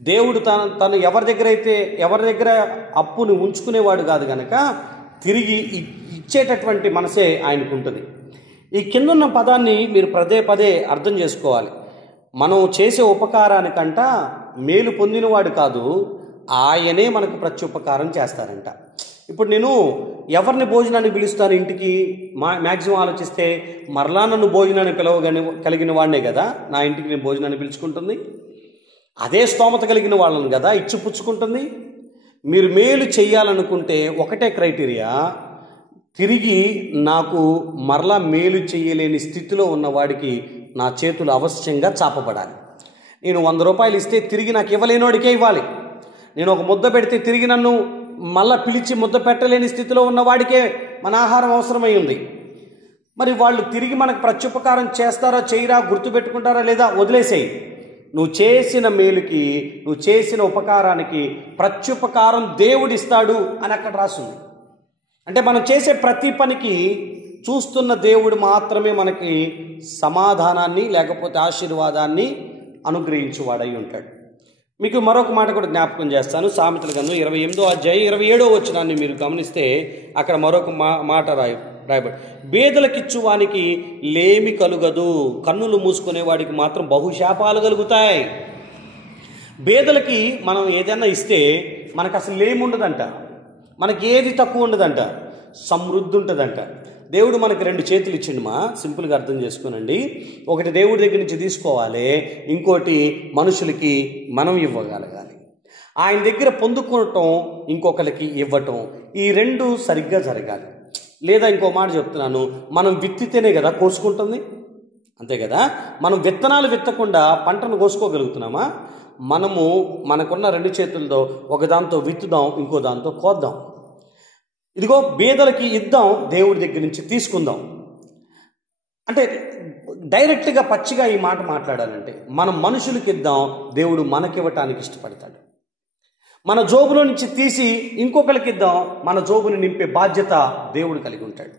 దేవుడు తను ఎవరి దగ్గర అప్పును ఉంచుకునేవాడు కాదు కనుక తిరిగి ఇచ్చేటటువంటి మనసే ఆయనకు ఉంటుంది. ఈ కిందున్న పదాన్ని మీరు పదే అర్థం చేసుకోవాలి. మనం చేసే ఉపకారానికంట మేలు పొందినవాడు కాదు, ఆయనే మనకు ప్రత్యుపకారం చేస్తారంట. ఇప్పుడు నేను ఎవరిని భోజనానికి పిలుస్తాను ఇంటికి, మ్యాక్సిమం ఆలోచిస్తే మరలా నన్ను భోజనాన్ని కలిగిన వాడినే కదా నా ఇంటికి నేను భోజనాన్ని పిలుచుకుంటుంది. అదే స్తోమత కలిగిన వాళ్ళని కదా ఇచ్చి పుచ్చుకుంటుంది. మీరు మేలు చెయ్యాలనుకుంటే ఒకటే క్రైటీరియా, తిరిగి నాకు మరలా మేలు చేయలేని స్థితిలో ఉన్నవాడికి నా చేతులు అవశ్యంగా చాపబడాలి. నేను 100 రూపాయలు ఇస్తే తిరిగి నాకు ఇవ్వలేనివాడికే ఇవ్వాలి. నేను ఒక ముద్ద పెడితే తిరిగి నన్ను మళ్ళా పిలిచి ముద్ద పెట్టలేని స్థితిలో ఉన్నవాడికే మన ఆహారం అవసరమై ఉంది. మరి వాళ్ళు తిరిగి మనకు ప్రత్యుపకారం చేస్తారా చేయరా, గుర్తుపెట్టుకుంటారా లేదా వదిలేసేయి. నువ్వు చేసిన మేలుకి, నువ్వు చేసిన ఉపకారానికి ప్రత్యుపకారం దేవుడిస్తాడు అని అక్కడ రాస్తుంది. అంటే మనం చేసే ప్రతి పనికి చూస్తున్న దేవుడు మాత్రమే మనకి సమాధానాన్ని లేకపోతే ఆశీర్వాదాన్ని అనుగ్రహించువాడై ఉంటాడు. మీకు మరొక మాట కూడా జ్ఞాపకం చేస్తాను. సామెతల గ్రంథం 28వ అధ్యాయం 27వ వచనాన్ని మీరు గమనిస్తే అక్కడ మరొక మాట రాయబడి, బేదలకిచ్చువానికి లేమి కలుగదు, కన్నులు మూసుకునేవాడికి మాత్రం బహుశాపాలు కలుగుతాయి. బేదలకి మనం ఏదైనా ఇస్తే మనకు అసలు లేముండదంట, మనకి ఏది తక్కువ ఉండదంట, సమృద్ధి ఉంటుందంట. దేవుడు మనకి 2 చేతులు ఇచ్చిండు. సింపుల్గా అర్థం చేసుకోనండి. ఒకటి దేవుడి దగ్గర నుంచి తీసుకోవాలి, ఇంకోటి మనుషులకి మనం ఇవ్వగలగాలి. ఆయన దగ్గర పొందుకోవటం, ఇంకొకరికి ఇవ్వటం, ఈ 2 సరిగ్గా జరగాలి. లేదా ఇంకో మాట చెప్తున్నాను, మనం విత్తితేనే కదా కోసుకుంటుంది. అంతే కదా. మనం విత్తనాలు విత్తకుండా పంటను కోసుకోగలుగుతున్నామా? మనకున్న 2 చేతులతో ఒకదాంతో విత్తుదాం, ఇంకో దాంతో కోద్దాం. ఇదిగో బీదలకి ఇద్దాం, దేవుడి దగ్గర నుంచి తీసుకుందాం. అంటే డైరెక్ట్గా పచ్చిగా ఈ మాట మాట్లాడాలంటే మనం మనుషులకి ఇద్దాం, దేవుడు మనకివ్వటానికి ఇష్టపడతాడు. మన జోబులో నుంచి తీసి ఇంకొకరికి ఇద్దాం, మన జోబుని నింపే బాధ్యత దేవుడు కలిగి ఉంటాడు.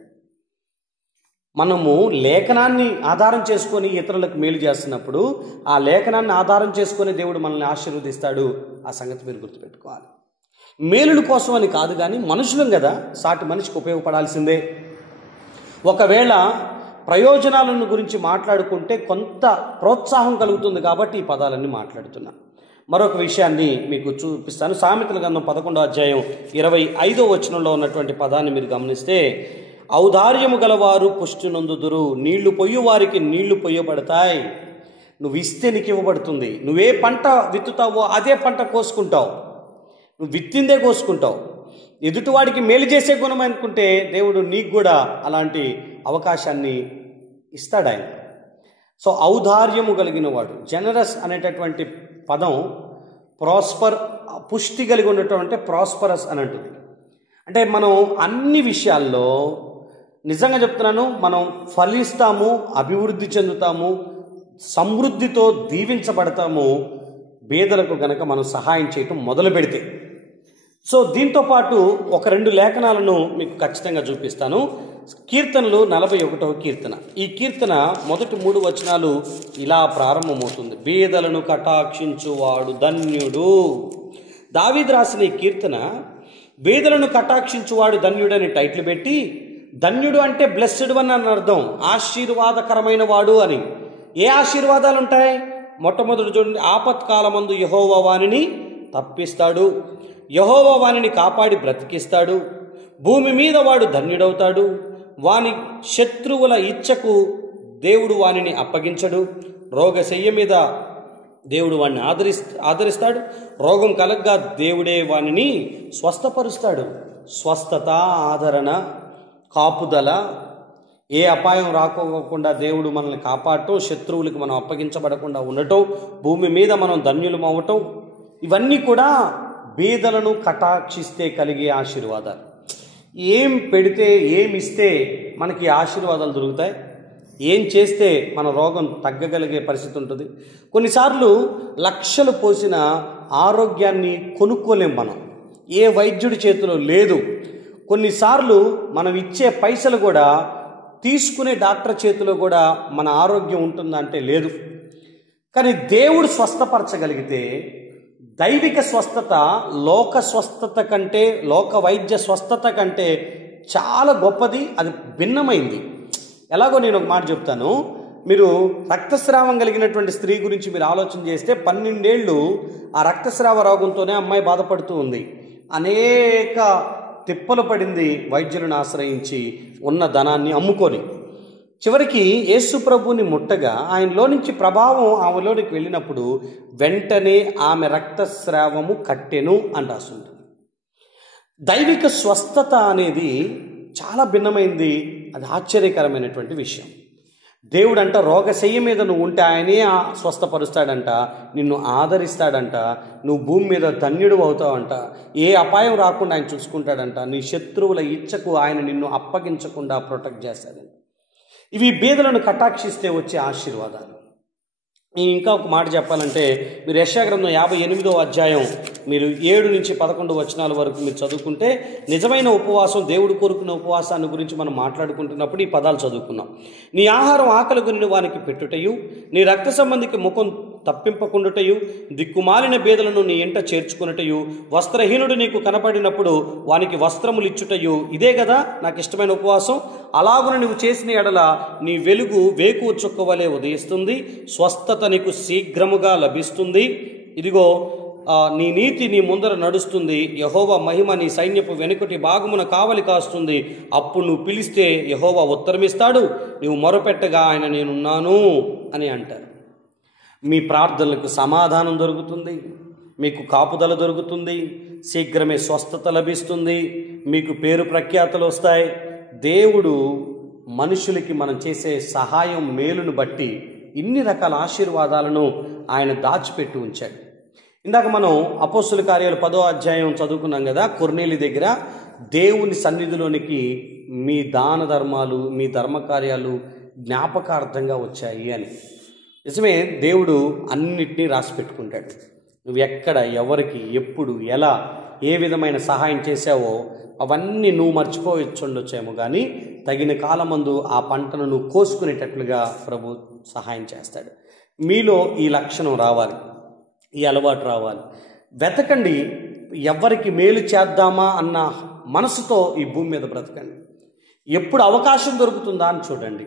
మనము లేఖనాన్ని ఆధారం చేసుకొని ఇతరులకు మేలు చేస్తున్నప్పుడు ఆ లేఖనాన్ని ఆధారం చేసుకొని దేవుడు మనల్ని ఆశీర్వదిస్తాడు. ఆ సంగతి మీరు గుర్తుపెట్టుకోవాలి. మేలుల కోసం అని కాదు, కానీ మనుషులం కదా, సాటి మనిషికి ఉపయోగపడాల్సిందే. ఒకవేళ ప్రయోజనాలను గురించి మాట్లాడుకుంటే కొంత ప్రోత్సాహం కలుగుతుంది కాబట్టి ఈ పదాలన్నీ మాట్లాడుతున్నా. మరొక విషయాన్ని మీకు చూపిస్తాను. సామెతల గ్రంథం 11వ అధ్యాయం 25వ వచనంలో ఉన్నటువంటి పదాన్ని మీరు గమనిస్తే, ఔదార్యము గలవారు పుష్టి నొందుదురు, నీళ్లు పొయ్యి వారికి నీళ్లు పొయ్యబడతాయి. నువ్వు ఇస్తే నీకు ఇవ్వబడుతుంది. నువ్వే పంట విత్తుతావో అదే పంట కోసుకుంటావు. నువ్వు విత్తిందే కోసుకుంటావు. ఎదుటివాడికి మేలు చేసే గుణం అనుకుంటే దేవుడు నీకు కూడా అలాంటి అవకాశాన్ని ఇస్తాడు ఆయన. సో ఔదార్యము కలిగిన వాడు, జనరస్ అనేటటువంటి పదం ప్రాస్పర్, పుష్టి కలిగి ఉండటం అంటే ప్రాస్పరస్ అని అంటుంది. అంటే మనం అన్ని విషయాల్లో నిజంగా చెప్తున్నాను, మనం ఫలిస్తాము, అభివృద్ధి చెందుతాము, సమృద్ధితో దీవించబడతాము బీదలకు గనక మనం సహాయం చేయటం మొదలు పెడితే. సో దీంతోపాటు ఒక 2 లేఖనాలను మీకు ఖచ్చితంగా చూపిస్తాను. కీర్తనలు 41వ కీర్తన. ఈ కీర్తన మొదటి 3 వచనాలు ఇలా ప్రారంభమవుతుంది. బీదలను కటాక్షించువాడు ధన్యుడు. దావీదు రాసిన ఈ కీర్తన బీదలను కటాక్షించువాడు ధన్యుడు అని టైటిల్ పెట్టి, ధన్యుడు అంటే బ్లెస్డ్ వన్ అని అర్థం, ఆశీర్వాదకరమైన వాడు అని. ఏ ఆశీర్వాదాలు ఉంటాయి? మొట్టమొదటి చూడండి, ఆపత్కాలమందు యెహోవా వానిని తప్పిస్తాడు, యెహోవా వానిని కాపాడి బ్రతికిస్తాడు, భూమి మీద వాడు ధన్యుడవుతాడు, వాని శత్రువుల ఇచ్చకు దేవుడు వానిని అప్పగించడు, రోగశయ్య మీద దేవుడు వాడిని ఆదరిస్తాడు, రోగం కలగ్గా దేవుడే వానిని స్వస్థపరుస్తాడు. స్వస్థత, ఆదరణ, కాపుదల, ఏ అపాయం రాకోకుండా దేవుడు మనల్ని కాపాడటం, శత్రువులకు మనం అప్పగించబడకుండా ఉండటం, భూమి మీద మనం ధన్యులం అవ్వటం, ఇవన్నీ కూడా బీదలను కటాక్షిస్తే కలిగే ఆశీర్వాదాలు. ఏం పెడితే, ఏమిస్తే మనకి ఆశీర్వాదాలు దొరుకుతాయి? ఏం చేస్తే మన రోగం తగ్గగలిగే పరిస్థితి ఉంటుంది? కొన్నిసార్లు లక్షలు పోసిన ఆరోగ్యాన్ని కొనుక్కోలేం మనం, ఏ వైద్యుడి చేతిలో లేదు. కొన్నిసార్లు మనం ఇచ్చే పైసలు కూడా తీసుకునే డాక్టర్ చేతిలో కూడా మన ఆరోగ్యం ఉంటుందంటే లేదు. కానీ దేవుడు స్వస్థపరచగలిగితే దైవిక స్వస్థత లోక స్వస్థత కంటే, లోక వైద్య స్వస్థత కంటే చాలా గొప్పది, అది భిన్నమైంది. ఎలాగో నేను ఒక మాట చెప్తాను. మీరు రక్తస్రావం కలిగినటువంటి స్త్రీ గురించి మీరు ఆలోచన చేస్తే 12 ఏళ్ళు ఆ రక్తస్రావ రోగంతోనే అమ్మాయి బాధపడుతూ ఉంది. అనేక తిప్పలు పడింది వైద్యులను ఆశ్రయించి, ఉన్న ధనాన్ని అమ్ముకొని. చివరికి యేసు ప్రభుని ముట్టగా ఆయనలో నుంచి ప్రభావం ఆమెలోనికి వెళ్ళినప్పుడు వెంటనే ఆమె రక్తస్రావము కట్టెను అని రాస్తుంది. దైవిక స్వస్థత అనేది చాలా భిన్నమైంది, అది ఆశ్చర్యకరమైనటువంటి విషయం. దేవుడు అంట రోగశయ్య మీద నువ్వు ఉంటే ఆయనే స్వస్థపరుస్తాడంట, నిన్ను ఆదరిస్తాడంట, నువ్వు భూమి మీద ధన్యుడు అవుతావంట, ఏ అపాయం రాకుండా ఆయన చూసుకుంటాడంట, నీ శత్రువుల ఇచ్చకు ఆయన నిన్ను అప్పగించకుండా ప్రొటెక్ట్ చేస్తాడంట. ఇవి బీదలను కటాక్షిస్తే వచ్చే ఆశీర్వాదాలు. ఇంకా ఒక మాట చెప్పాలంటే, మీరు యెషయా గ్రంథం 58వ అధ్యాయం మీరు 7 నుంచి 11 వచనాల వరకు మీరు చదువుకుంటే, నిజమైన ఉపవాసం, దేవుడు కోరుకున్న ఉపవాసాన్ని గురించి మనం మాట్లాడుకుంటున్నప్పుడు ఈ పదాలు చదువుకున్నాం. నీ ఆహారం ఆకలి కొనిన వానికి పెట్టుటయు, నీ రక్త సంబంధికి ముఖం తప్పింపకుండుటయు, దిక్కుమాలిన బీదలను నీ ఇంట చేర్చుకున్నటయు, వస్త్రహీనుడు నీకు కనపడినప్పుడు వానికి వస్త్రములు ఇచ్చుటయు, ఇదే కదా నాకు ఇష్టమైన ఉపవాసం. అలాగున నువ్వు చేసిన ఎడల నీ వెలుగు వేకువ చుక్కవలే ఉదయిస్తుంది, స్వస్థత నీకు శీఘ్రముగా లభిస్తుంది. ఇదిగో నీ నీతి నీ ముందర నడుస్తుంది, యెహోవా మహిమ నీ సైన్యపు వెనుకటి భాగమున కావలి కాస్తుంది. అప్పుడు నువ్వు పిలిస్తే యెహోవా ఉత్తరమిస్తాడు, నువ్వు మొరపెట్టగా ఆయన నేనున్నాను అని అంటారు. మీ ప్రార్థనలకు సమాధానం దొరుకుతుంది, మీకు కాపుదల దొరుకుతుంది, శీఘ్రమే స్వస్థత లభిస్తుంది, మీకు పేరు ప్రఖ్యాతలు వస్తాయి. దేవుడు మనుషులకి మనం చేసే సహాయం మేలును బట్టి ఇన్ని రకాల ఆశీర్వాదాలను ఆయన దాచిపెట్టి ఉంచాడు. ఇందాక మనం అపోస్తుల కార్యాలు 10వ అధ్యాయం చదువుకున్నాం కదా, కొర్నేలి దగ్గర దేవుని సన్నిధిలోనికి మీ దాన ధర్మాలు, మీ ధర్మకార్యాలు జ్ఞాపకార్థంగా వచ్చాయి అని. నిజమే, దేవుడు అన్నిటినీ రాసి పెట్టుకుంటాడు. నువ్వు ఎక్కడ, ఎవరికి, ఎప్పుడు, ఎలా, ఏ విధమైన సహాయం చేశావో అవన్నీ నువ్వు మర్చిపోవచ్చుండొచ్చేమో, కానీ తగిన కాలమందు ఆ పంటను నువ్వు కోసుకునేటట్లుగా ప్రభు సహాయం చేస్తాడు. మీలో ఈ లక్షణం రావాలి, ఈ అలవాటు రావాలి. వెతకండి, ఎవరికి మేలు చేద్దామా అన్న మనసుతో ఈ భూమి మీద బ్రతకండి. ఎప్పుడు అవకాశం దొరుకుతుందా అని చూడండి.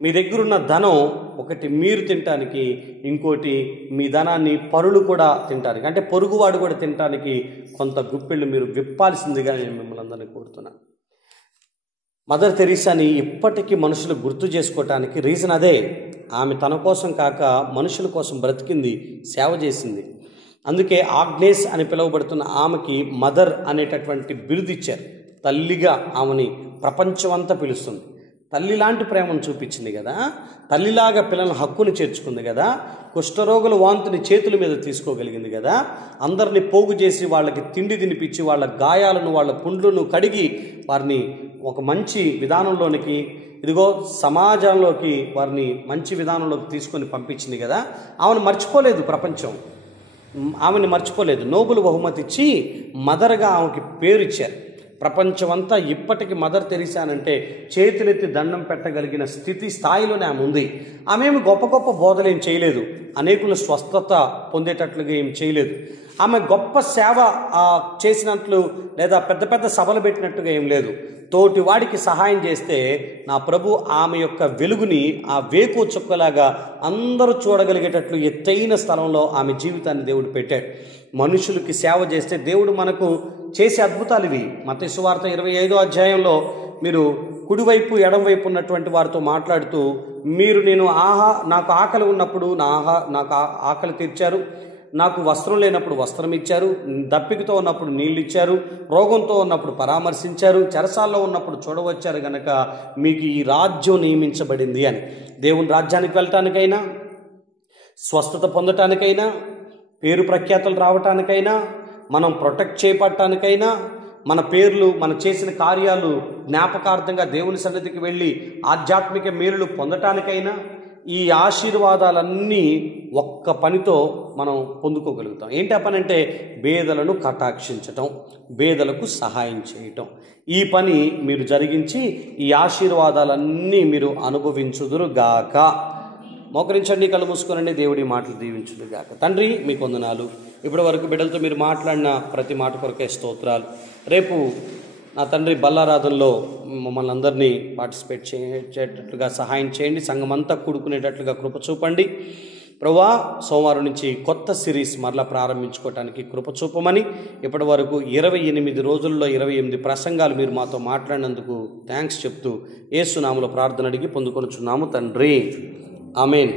మీ దగ్గరున్న ధనం ఒకటి మీరు తినటానికి, ఇంకోటి మీ ధనాన్ని పరులు కూడా తినటానికి, అంటే పొరుగువాడు కూడా తినటానికి కొంత గుప్పిళ్ళు మీరు విప్పాల్సిందిగా నేను మిమ్మల్ని అందరినీ కోరుతున్నాను. మదర్ తెరీసాని ఇప్పటికీ మనుషులు గుర్తు చేసుకోవటానికి రీజన్ అదే. ఆమె తన కోసం కాక మనుషుల కోసం బ్రతికింది, సేవ చేసింది. అందుకే ఆగ్నేస్ అని పిలువబడుతున్న ఆమెకి మదర్ అనేటటువంటి బిరుదు ఇచ్చారు. తల్లిగా ఆమెని ప్రపంచమంతా పిలుస్తుంది. తల్లి లాంటి ప్రేమను చూపించింది కదా, తల్లిలాగా పిల్లల హక్కుని చేర్చుకుంది కదా, కుష్ఠరోగుల వాంతిని చేతుల మీద తీసుకోగలిగింది కదా, అందరినీ పోగు చేసి వాళ్ళకి తిండి తినిపించి వాళ్ళ గాయాలను, వాళ్ళ పుండ్లను కడిగి వారిని ఒక మంచి విధానంలోనికి, ఇదిగో సమాజంలోకి వారిని మంచి విధానంలోకి తీసుకొని పంపించింది కదా. ఆమెను మర్చిపోలేదు ప్రపంచం, ఆమెను మర్చిపోలేదు. నోబెల్ బహుమతి ఇచ్చి మదర్గా ఆమెకి పేరు ఇచ్చారు. ప్రపంచమంతా ఇప్పటికీ మదర్ తెరీసానంటే చేతులెత్తి దండం పెట్టగలిగిన స్థాయిలోనే ఆమె ఉంది. ఆమె ఏమి గొప్ప గొప్ప బోధలు ఏం చేయలేదు, అనేకులు స్వస్థత పొందేటట్లుగా ఏం చేయలేదు. ఆమె గొప్ప సేవ చేసినట్లు లేదా పెద్ద పెద్ద సభలు పెట్టినట్టుగా ఏం లేదు. తోటి వాడికి సహాయం చేస్తే నా ప్రభు ఆమె యొక్క వెలుగుని ఆ వేకు చుక్కలాగా అందరూ చూడగలిగేటట్లు ఎత్తైన స్థలంలో ఆమె జీవితాన్ని దేవుడు పెట్టాడు. మనుషులకి సేవ చేస్తే దేవుడు మనకు చేసే అద్భుతాలు ఇవి. మత్తయి సువార్త 25వ అధ్యాయంలో మీరు కుడివైపు ఎడమవైపు ఉన్నటువంటి వారితో మాట్లాడుతూ, మీరు నాకు ఆకలి ఉన్నప్పుడు నాకు ఆకలి తీర్చారు, నాకు వస్త్రం లేనప్పుడు వస్త్రం ఇచ్చారు, దప్పికతో ఉన్నప్పుడు నీళ్ళు ఇచ్చారు, రోగంతో ఉన్నప్పుడు పరామర్శించారు, చెరసాల్లో ఉన్నప్పుడు చూడవచ్చారు, గనక మీకు ఈ రాజ్యం నియమించబడింది అని. దేవుని రాజ్యానికి వెళ్ళటానికైనా, స్వస్థత పొందటానికైనా, పేరు ప్రఖ్యాతలు రావటానికైనా, మనం ప్రొటెక్ట్ చేయబడటానికైనా, మన పేర్లు, మనం చేసిన కార్యాలు జ్ఞాపకార్థంగా దేవుని సన్నిధికి వెళ్ళి ఆధ్యాత్మిక మేలులు పొందటానికైనా ఈ ఆశీర్వాదాలన్నీ ఒక్క పనితో మనం పొందుకోగలుగుతాం. ఏంటి ఆ పని అంటే బేదలను కటాక్షించటం, బేదలకు సహాయం చేయటం. ఈ పని మీరు జరిగించి ఈ ఆశీర్వాదాలన్నీ మీరు అనుభవించుదురుగాక. మోకరించండి, కళ్ళు మూసుకోనండి, దేవుడి మాటలు దీవించుదురుగాక. తండ్రి మీకు వందనాలు. ఇప్పటి వరకు బిడ్డలతో మీరు మాట్లాడిన ప్రతి మాట కొరకే స్తోత్రాలు. రేపు నా తండ్రి బల్లారాధనలో మమ్మల్ని అందరినీ పార్టిసిపేట్ చేసేటట్లుగా సహాయం చేయండి. సంఘమంతా కూడుకునేటట్లుగా కృప చూపండి ప్రభువా. సోమవారం నుంచి కొత్త సిరీస్ మరలా ప్రారంభించుకోవటానికి కృప చూపమని, ఇప్పటి వరకు 28 రోజుల్లో 28 ప్రసంగాలు మీరు మాతో మాట్లాడినందుకు థ్యాంక్స్ చెప్తూ యేసు నామములో ప్రార్థన అడిగి పొందుకొనుచున్నాము తండ్రి. ఆమేన్.